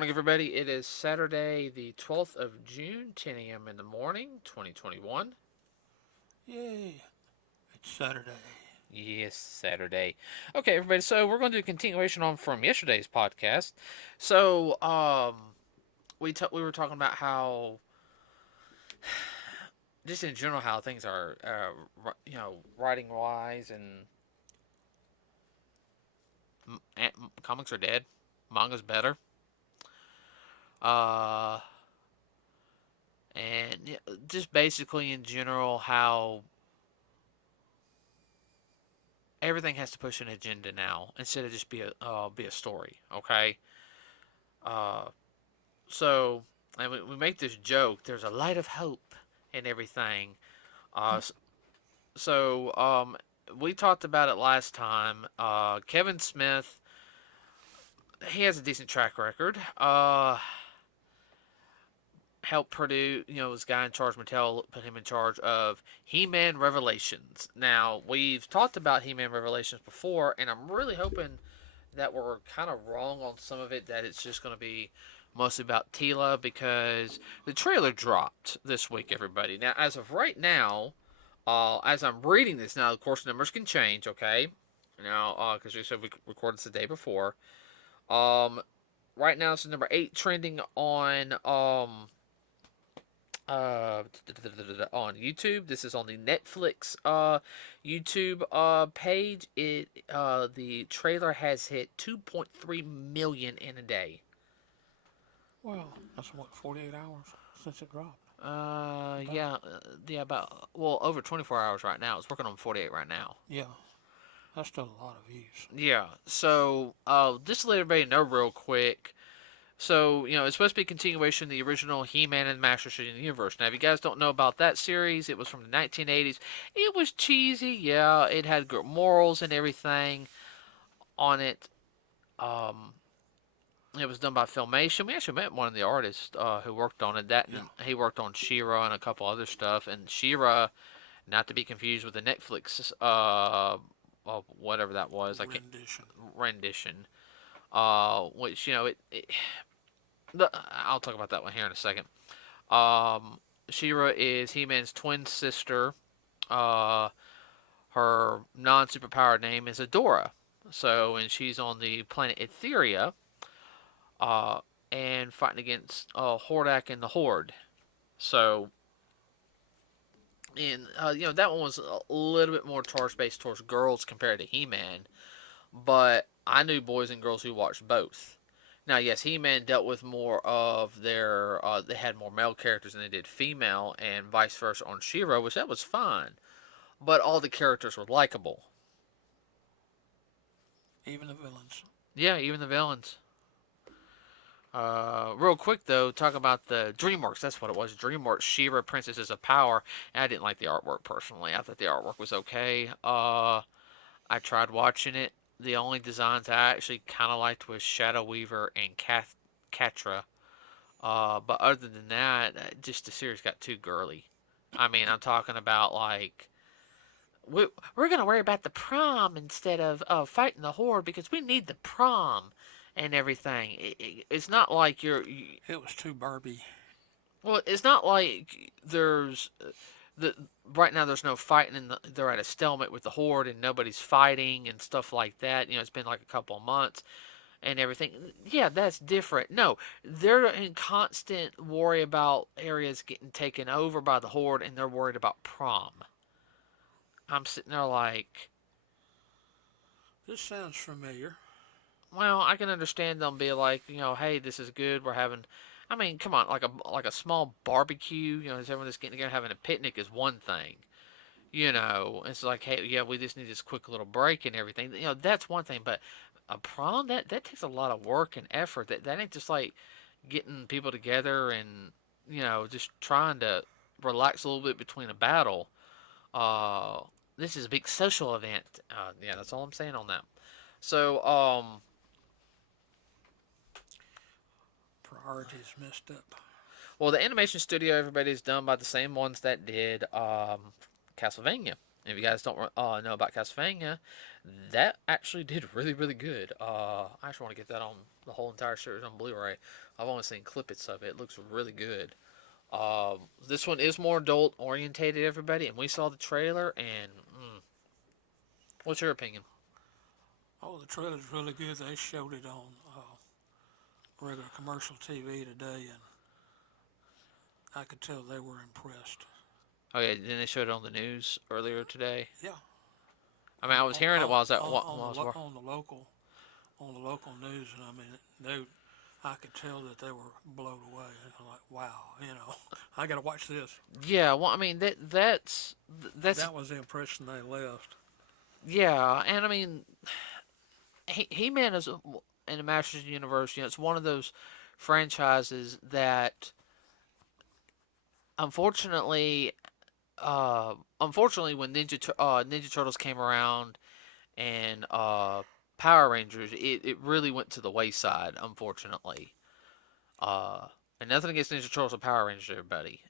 morning, everybody. It is Saturday, the 12th of June, 10 a.m. in the morning, 2021. Yay, it's Saturday. Yes, Saturday. Okay, everybody. So we're going to do a continuation on from yesterday's podcast. So, we were talking about how, just in general, how things are, writing wise and comics are dead, manga's better. Uh, and just basically in general how everything has to push an agenda now instead of just be a story. Okay, uh, so and we make this joke. There's a light of hope and everything. Uh, so we talked about it last time. Kevin Smith, he has a decent track record. Helped produce, this guy in charge, Mattel put him in charge of He-Man Revelations. Now, we've talked about He-Man Revelations before, and I'm really hoping that we're kind of wrong on some of it, that it's just going to be mostly about Tila, because the trailer dropped this week, everybody. Now, as of right now, as I'm reading this, now, of course, numbers can change, okay? Now, because we said we recorded this the day before. Um, right now, it's number 8 trending uh, on YouTube. This is on the Netflix YouTube page. The trailer has hit 2.3 million in a day. Well, that's what, 48 hours since it dropped? About. Yeah, about over 24 hours right now. It's working on 48 right now. Yeah, that's still a lot of views. Yeah. So, just to let everybody know real quick. So, it's supposed to be a continuation of the original He-Man and Masters of the Universe. Now, if you guys don't know about that series, it was from the 1980s. It was cheesy, yeah. It had good morals and everything on it. Um, it was done by Filmation. We actually met one of the artists who worked on it. Yeah. He worked on She-Ra and a couple other stuff. And She-Ra, not to be confused with the Netflix, whatever that was, Rendition. rendition. Which I'll talk about that one here in a second. She-Ra is He-Man's twin sister. Uh, her non-superpowered name is Adora. So, and she's on the planet Etheria, uh, and fighting against Hordak and the Horde. So, and that one was a little bit more charge based towards girls compared to He-Man, but I knew boys and girls who watched both. Now, yes, He-Man dealt with more of their. They had more male characters than they did female, and vice versa on She-Ra, which that was fine. But all the characters were likable. Even the villains. Yeah, even the villains. Real quick though, talk about the DreamWorks. That's what it was. DreamWorks She-Ra Princesses of Power. And I didn't like the artwork personally. I thought the artwork was okay. I tried watching it. The only designs I actually kind of liked was Shadow Weaver and Catra. But other than that, just the series got too girly. I mean, I'm talking about like we're gonna worry about the prom instead of fighting the horde because we need the prom and everything. It's not like It was too Barbie. well, it's not like there's the right now there's no fighting and they're at a stalemate with the horde and nobody's fighting and stuff like that. It's been like a couple of months and everything. Yeah, that's different. No, they're in constant worry about areas getting taken over by the horde and they're worried about prom. I'm sitting there like, This sounds familiar. well, I can understand them be like, hey, this is good. We're having, I mean, come on, like a small barbecue. Everyone just getting together having a picnic is one thing. It's like, hey, yeah, we just need this quick little break and everything. That's one thing. But a prom that takes a lot of work and effort. That ain't just like getting people together and just trying to relax a little bit between a battle. Uh, this is a big social event. Yeah, that's all I'm saying on that. So, Priorities messed up. well, the animation studio, everybody's done by the same ones that did Castlevania. If you guys don't know about Castlevania, that actually did really, really good. I actually want to get that on the whole entire series on Blu-ray. I've only seen clippets of it. It looks really good. This one is more adult orientated, everybody, and we saw the trailer. And what's your opinion? Oh, the trailer's really good. They showed it on regular commercial TV today, and I could tell they were impressed. Oh yeah, then they showed it on the news earlier today. Yeah, I mean, I was hearing it while I was at on while I the was working. on the local news, and I mean, they I could tell that they were blown away. And I'm like, wow, I got to watch this. Yeah, well, I mean that's That was the impression they left. yeah, and I mean He-Man is in the Masters universe. It's one of those franchises that unfortunately, when Ninja Turtles came around and Power Rangers, it really went to the wayside. Unfortunately, uh, and nothing against Ninja Turtles or Power Rangers, everybody.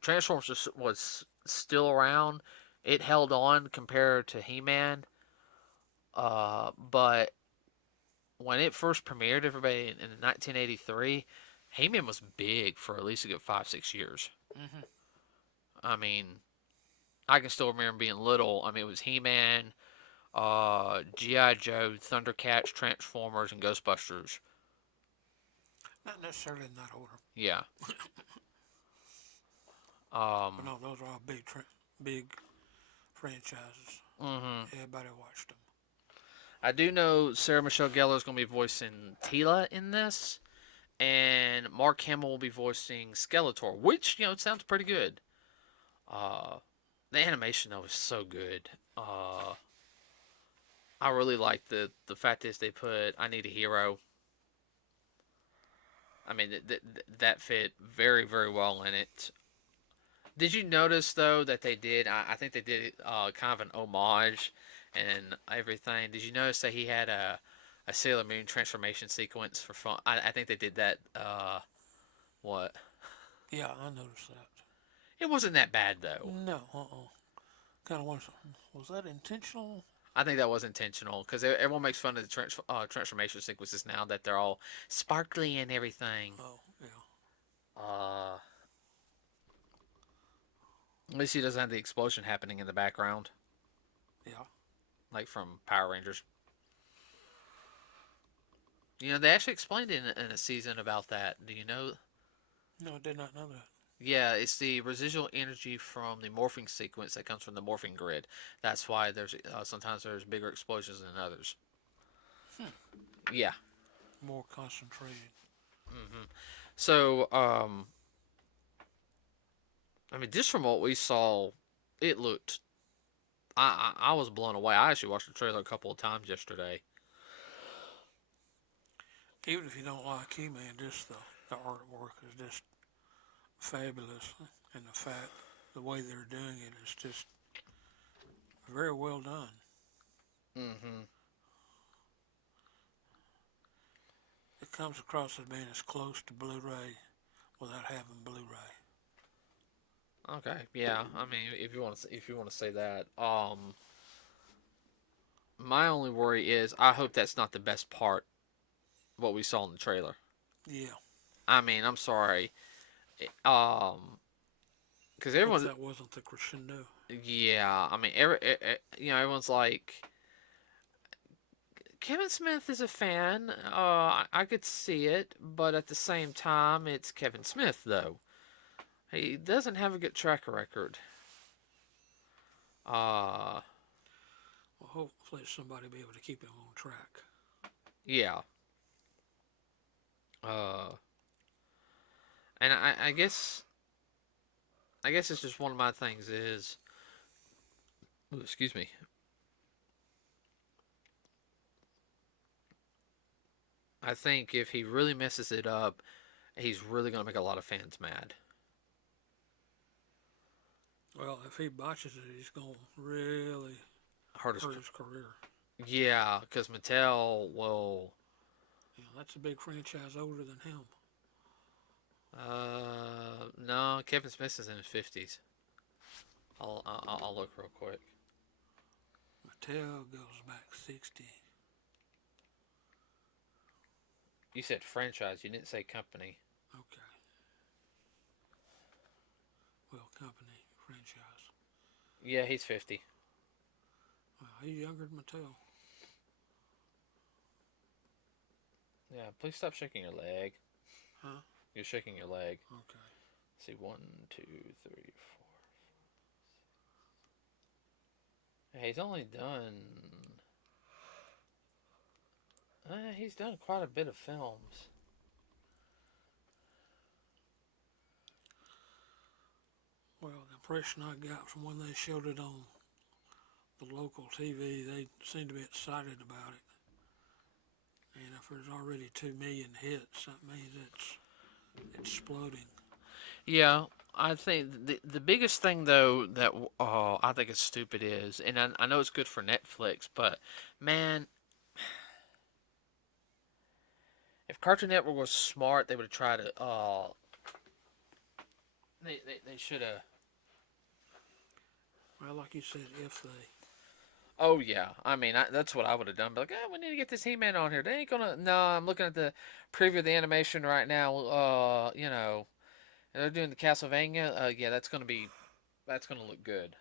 Transformers was still around. It held on compared to He-Man, but when it first premiered, everybody in 1983, He-Man was big for at least a good 5 6 years. Hmm. I mean, I can still remember being little. I mean, it was He-Man, GI Joe, Thundercats, Transformers, and Ghostbusters. Not necessarily in that order, Yeah. but Um. no, those are all big franchises. hmm Everybody watched them. I do know Sarah Michelle Gellar is going to be voicing Tila in this, and Mark Hamill will be voicing Skeletor, which it sounds pretty good. Uh, the animation though is so good. I really like the fact is they put I Need a Hero. I mean that fit very very well in it. Did you notice though that they did? I think they did kind of an homage and everything. Did you notice that he had a Sailor Moon transformation sequence for fun? I think they did that. What? Yeah, I noticed that. It wasn't that bad though. No, kind of was that intentional? I think that was intentional because everyone makes fun of the transformation sequences now that they're all sparkly and everything. Oh, yeah, Uh, at least he doesn't have the explosion happening in the background, yeah. like from Power Rangers. They actually explained it in a season about that. Do you know? No, I did not know that. Yeah, it's the residual energy from the morphing sequence that comes from the morphing grid. That's why there's sometimes there's bigger explosions than others. Hmm. Yeah. More concentrated. So, I mean, just from what we saw, it looked. I was blown away. I actually watched the trailer a couple of times yesterday. Even if you don't like He-Man, just the artwork is just fabulous, and the way they're doing it is just very well done. Mm-hmm. It comes across as being as close to Blu-ray without having Blu-ray. Okay. Yeah. I mean, if you want to say that, my only worry is I hope that's not the best part. What we saw in the trailer. Yeah, I mean, I'm sorry. Because hope everyone, that wasn't the crescendo. yeah. I mean, everyone's like, Kevin Smith is a fan. I could see it, but at the same time, it's Kevin Smith though. He doesn't have a good track record. Uh, Well, hopefully somebody will be able to keep him on track. yeah. Uh, and I guess it's just one of my things is, ooh, excuse me. I think if he really messes it up, he's really gonna make a lot of fans mad. Well, if he botches it, he's going to really Hurt his, hurt his career. yeah, because Mattel will. That's a big franchise older than him. No, Kevin Smith is in his 50s. I'll look real quick. Mattel goes back 60. You said franchise. You didn't say company. Okay. Well, company, franchise. Yeah, he's 50. Well, he's younger than Mattel. Yeah, please stop shaking your leg. Huh? You're shaking your leg. Okay. Let's see, one, two, three, four. Hey, he's only done. He's done quite a bit of films. Well, the impression I got from when they showed it on the local TV, they seemed to be excited about it. And if there's already 2 million hits, that means it's exploding. Yeah, I think the biggest thing though that I think is stupid is, and I know it's good for Netflix, but man, if Cartoon Network was smart, they would have tried to. They should have. Well, like you said, if they. Oh yeah, I mean that's what I would have done. But like, we need to get this He-Man on here. They ain't gonna. No, I'm looking at the preview of the animation right now. They're doing the Castlevania. Yeah, that's gonna look good.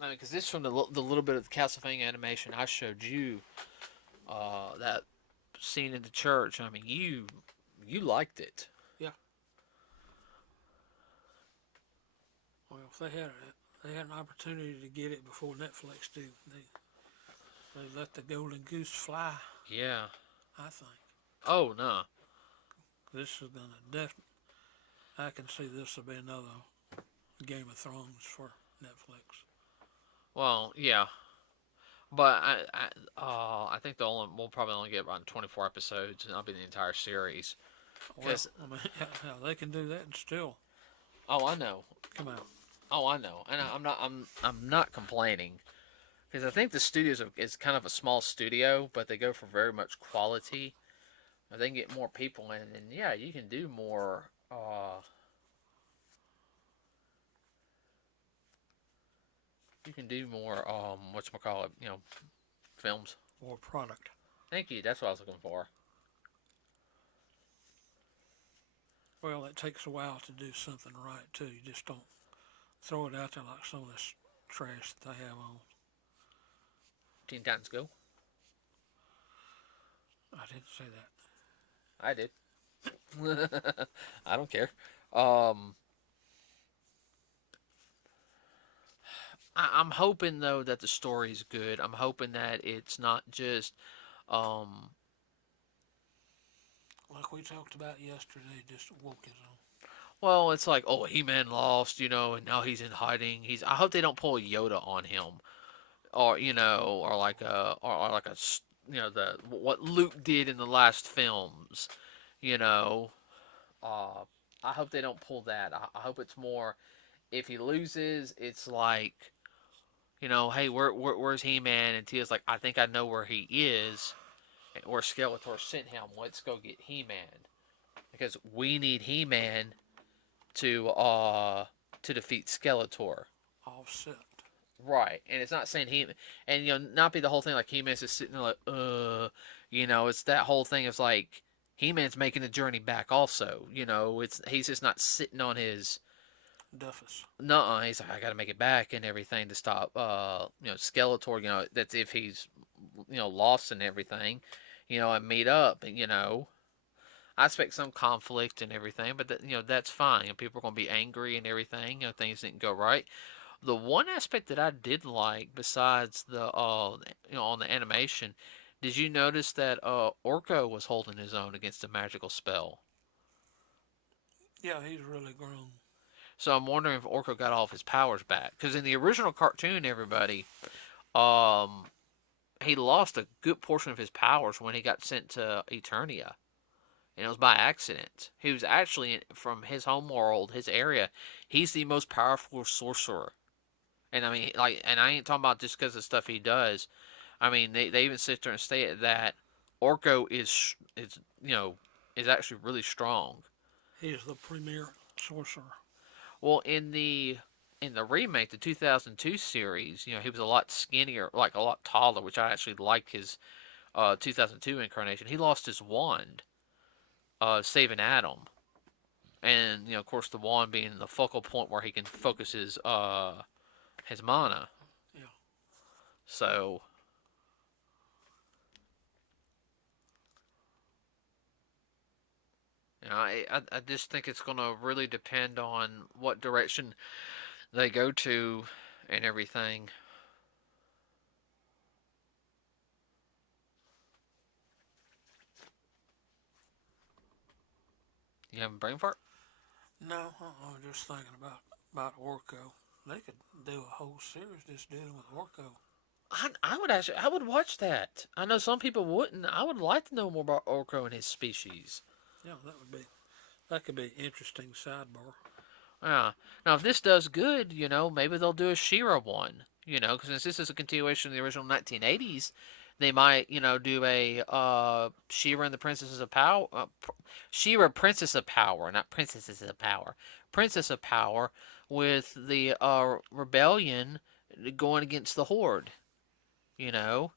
I mean, because this from the little bit of the Castlevania animation I showed you, that scene in the church. I mean, you liked it. Yeah. Well, if they had an opportunity to get it before Netflix did, they let the golden goose fly. Yeah. I think Oh no. this is gonna definitely. I can see this will be another Game of Thrones for Netflix. Well, yeah, but I think we'll probably only get around 24 episodes, and that'll be the entire series. Well, Cause I mean, yeah, they can do that and still oh, I know. come out. Oh, I know, and I'm not complaining because I think the studios is kind of a small studio, but they go for very much quality. If they can get more people in, and yeah, you can do more. You can do more. Whatchamacallit, films. Or product. Thank you. That's what I was looking for. Well, it takes a while to do something right too. You just don't throw it out there like some of this trash that they have on. Teen Titans Go. I didn't say that. I did. I don't care. Um, I'm hoping though that the story's good. I'm hoping that it's not just um. Like we talked about yesterday, just wokeism. Well, it's like, oh, He-Man lost, and now he's in hiding. I hope they don't pull a Yoda on him, or or like the what Luke did in the last films. You know, uh, I hope they don't pull that. I hope it's more. If he loses, it's like, hey, where's He-Man? And Tia's like, I think I know where he is, where Skeletor sent him. Let's go get He-Man because we need He-Man to defeat Skeletor. Offset. Right, and it's not saying and not be the whole thing like He-Man's just sitting there like, it's that whole thing is like He-Man's making the journey back also. He's just not sitting on his. Duffus. No, he's like, I got to make it back and everything to stop. Skeletor. That's if he's, lost and everything. And meet up. And I expect some conflict and everything, but that's fine. People are gonna be angry and everything. Things didn't go right. The one aspect that I did like, besides the on the animation, did you notice that Orko was holding his own against a magical spell? Yeah, he's really grown. So I'm wondering if Orko got all of his powers back. Because in the original cartoon, everybody, um, he lost a good portion of his powers when he got sent to Eternia. And it was by accident. He was actually from his home world, his area. He's the most powerful sorcerer. And I mean, like, and I ain't talking about just because of the stuff he does. I mean, they even sit there and state that Orko is actually really strong. He's the premier sorcerer. Well, in the in the remake, the 2002 series, he was a lot skinnier, like a lot taller, which I actually liked his 2002 incarnation. He lost his wand, saving Adam, and of course, the wand being the focal point where he can focus his mana. Yeah. So, I just think it's gonna really depend on what direction they go to and everything. You having a brain fart? No, just thinking about Orko. They could do a whole series just dealing with Orko. I would watch that. I know some people wouldn't. I would like to know more about Orko and his species. Yeah, that could be interesting sidebar. Yeah. Now, if this does good, maybe they'll do a Shira one. Because since this is a continuation of the original 1980s, they might, do a Shira and the Princesses of Power. Shira, Princess of Power, not Princesses of Power. Princess of Power with the rebellion going against the Horde. You know,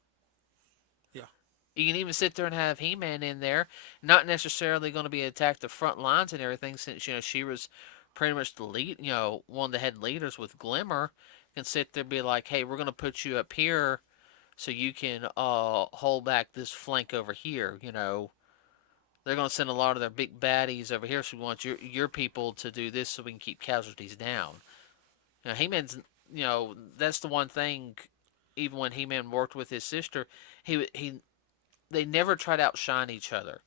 Yeah. you can even sit there and have He-Man in there, not necessarily going to be attacked the front lines and everything, since she was pretty much the lead, one of the head leaders with Glimmer. Can sit there and be like, hey, we're going to put you up here so you can hold back this flank over here. They're going to send a lot of their big baddies over here, so we want your people to do this so we can keep casualties down. He-Man's, that's the one thing. Even when He-Man worked with his sister, he they never tried to outshine each other.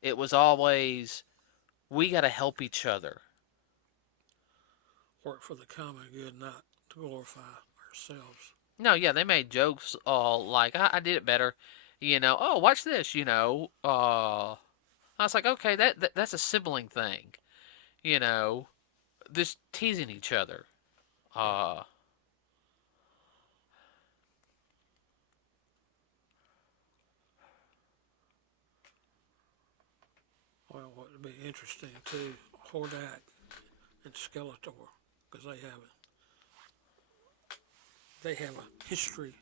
It was always, we got to help each other. Work for the common good, not to glorify ourselves. No, yeah, they made jokes like, I did it better. Oh, watch this, I was like, okay, that's a sibling thing. You know, just teasing each other. Yeah. Uh, Well, what would be interesting too, Hordak and Skeletor, because they have a history.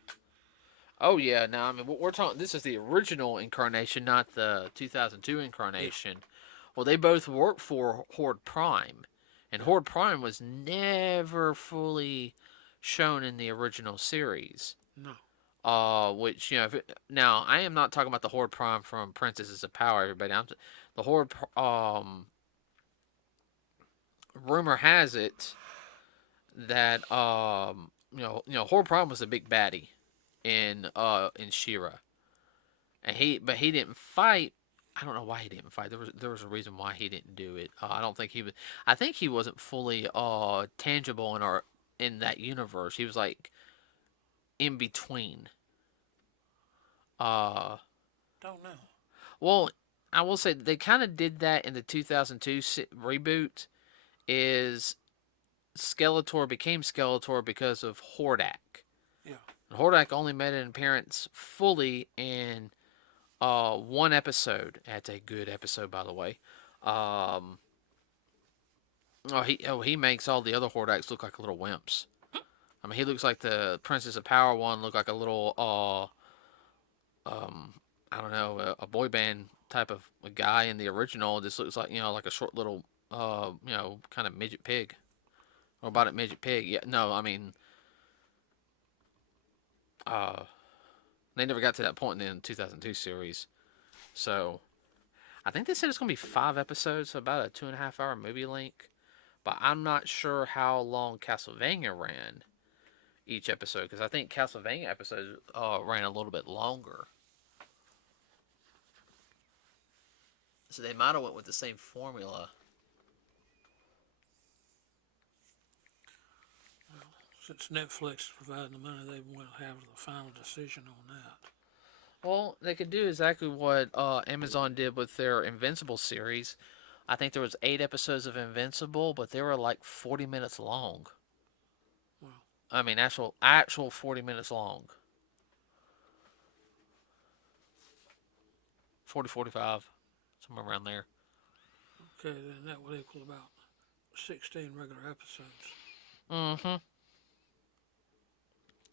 oh, yeah, now, I mean, we're talking, this is the original incarnation, not the 2002 Yeah. incarnation. Well, they both worked for Horde Prime, and Yeah. Horde Prime was never fully shown in the original series. No. Which now I am not talking about the Horde Prime from Princesses of Power. Everybody, the Horde. Rumor has it that Horde Prime was a big baddie in Shira, and he didn't fight. I don't know why he didn't fight. There was a reason why he didn't do it. I don't think he was. I think he wasn't fully tangible in that universe. He was like in between. Uh, Don't know. well, I will say they kind of did that in the 2002 reboot. Is Skeletor became Skeletor because of Hordak. Yeah. And Hordak only made an appearance fully in one episode. That's a good episode, by the way. Um, he makes all the other Hordaks look like little wimps. I mean, he looks like the Princess of Power one, look like a little I don't know, a boy band type of a guy in the original. This looks like like a short little kind of midget pig. Or about it midget pig. Yeah, no, I mean, uh, they never got to that point in the 2002 series. So I think they said it's gonna be 5 episodes, so about a 2.5 hour movie length. But I'm not sure how long Castlevania ran each episode, because I think Castlevania episodes ran a little bit longer. So they might have went with the same formula. Well, since Netflix is providing the money, they want to have the final decision on that. Well, they could do exactly what Amazon did with their Invincible series. I think there was 8 episodes of Invincible, but they were like 40 minutes long. Well, I mean, actual 40 minutes long. 40, 45, somewhere around there. okay, then that would equal about 16 regular episodes. Mm-hmm.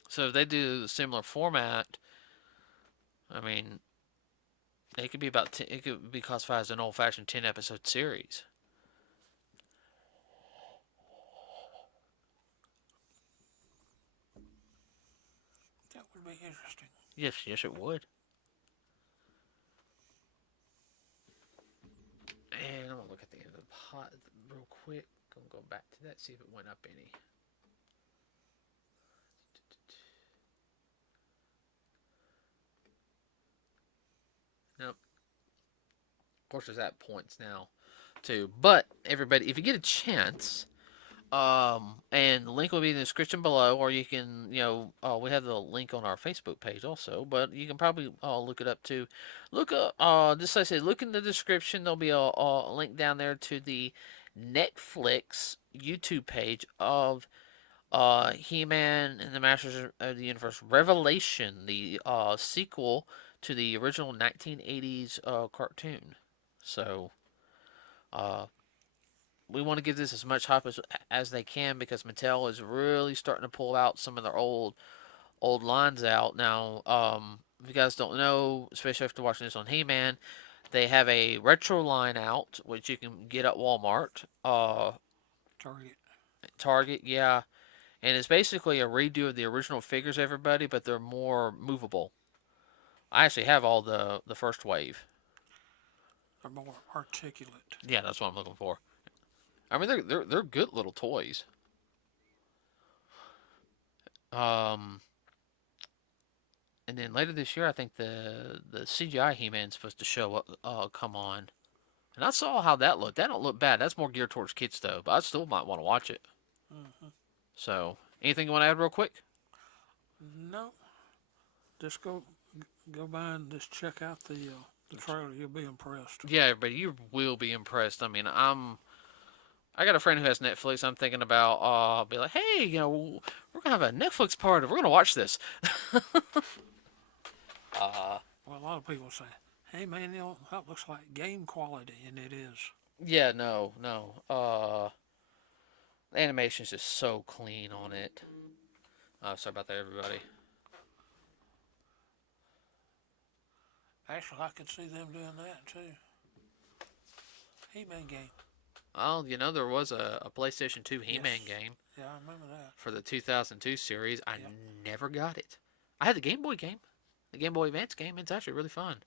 So if they do a similar format, I mean, it could be about it could be classified as an old-fashioned 10-episode series. That would be interesting. Yes, yes, it would. And I'm gonna look at the end of the pot real quick. I'm gonna go back to that, see if it went up any. Nope. Of course, there's at points now, too. But everybody, if you get a chance, and the link will be in the description below, or you can, we have the link on our Facebook page also, but you can probably look it up too. Look up, just like I said, look in the description. There'll be a link down there to the Netflix YouTube page of He-Man and the Masters of the Universe Revelation, the sequel to the original 1980s cartoon. So, uh, we want to give this as much hype as they can because Mattel is really starting to pull out some of their old lines out now. If you guys don't know, especially after watching this on He-Man, they have a retro line out which you can get at Walmart, Target. Target, yeah, and it's basically a redo of the original figures, everybody, but they're more movable. I actually have all the first wave. They're more articulate. Yeah, that's what I'm looking for. I mean, they're good little toys. Um, and then later this year, I think the CGI He-Man's supposed to show up, come on. And I saw how that looked. That don't look bad. That's more geared towards kids though, but I still might want to watch it. Mm-hmm. So, anything you want to add real quick? No, just go by and just check out the trailer. You'll be impressed. Yeah, but you will be impressed. I mean, I got a friend who has Netflix. I'm thinking about be like, hey, we're gonna have a Netflix party. We're gonna watch this. uh, Well, a lot of people say, "Hey, man, that looks like game quality," and it is. yeah, no, no. The animation's just so clean on it. Sorry about that, everybody. Actually, I could see them doing that too. He-Man game. Oh, there was a PlayStation 2 He-Man Yes. game Yeah, I remember that. for the 2002 series. I Yep. never got it. I had the Game Boy game, the Game Boy Advance game. It's actually really fun.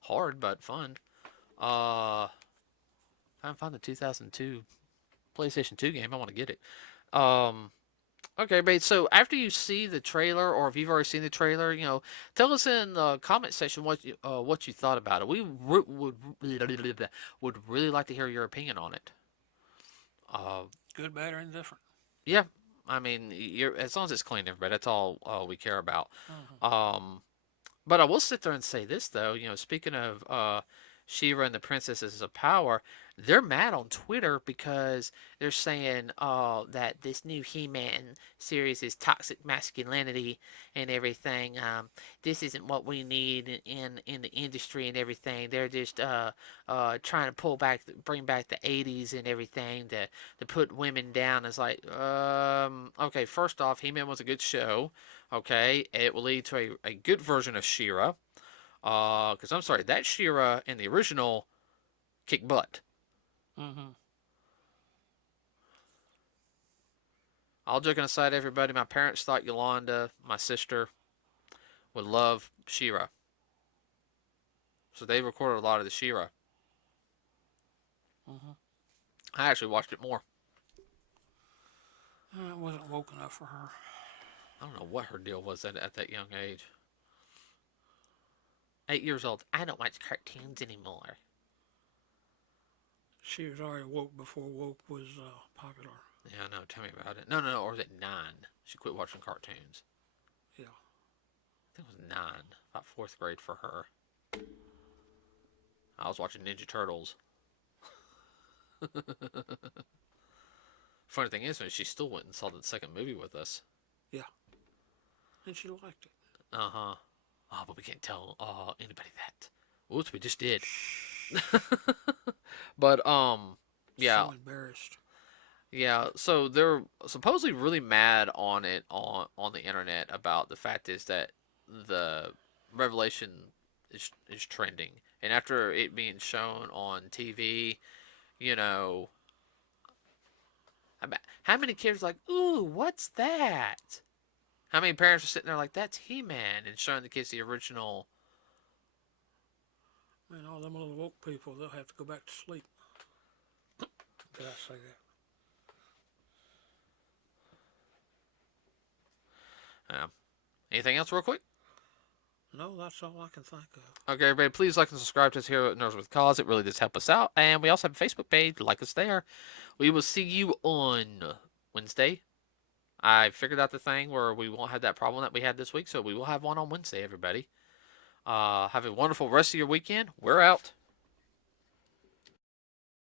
Hard, but fun. If I can find the 2002 PlayStation 2 game, I want to get it. Okay, but so after you see the trailer, or if you've already seen the trailer, tell us in the comment section what you thought about it. We would really like to hear your opinion on it. Uh, Good, bad, or indifferent. yeah, I mean, as long as it's clean, everybody, that's all we care about. Mm-hmm. Um, but I will sit there and say this though, speaking of Shiva and the Princesses of Power, they're mad on Twitter because they're saying that this new He-Man series is toxic masculinity and everything. This isn't what we need in the industry and everything. They're just trying to bring back the '80s and everything to put women down. It's like, okay, first off, He-Man was a good show. Okay, it will lead to a good version of She-Ra. Because I'm sorry, that She-Ra in the original kicked butt. Mm-hmm. All joking aside, everybody, my parents thought Yolanda, my sister, would love She-Ra. So they recorded a lot of the She-Ra. Mm-hmm. I actually watched it more. It wasn't woke enough for her. I don't know what her deal was at that young age. 8 years old. I don't watch cartoons anymore. She was already woke before woke was popular. Yeah, no, tell me about it. No, no, no, or was it 9? She quit watching cartoons. Yeah. I think it was 9. About 4th grade for her. I was watching Ninja Turtles. Funny thing is, she still went and saw the second movie with us. Yeah. And she liked it. Uh-huh. Oh, but we can't tell anybody that. Oops, we just did. Shh. But yeah. So embarrassed. Yeah, so they're supposedly really mad on it on the internet about the fact is that the Revelation is trending, and after it being shown on TV, you know, how many kids are like, "Ooh, what's that?" How many parents are sitting there like, "That's He-Man," and showing the kids the original. Man, all them little woke people, they'll have to go back to sleep. Did I say that? Uh, Anything else, real quick? No, that's all I can think of. Okay, everybody, please like and subscribe to us here at Nerds with Cause. It really does help us out, and we also have a Facebook page. Like us there. We will see you on Wednesday. I figured out the thing where we won't have that problem that we had this week, so we will have one on Wednesday, everybody. Have a wonderful rest of your weekend. We're out.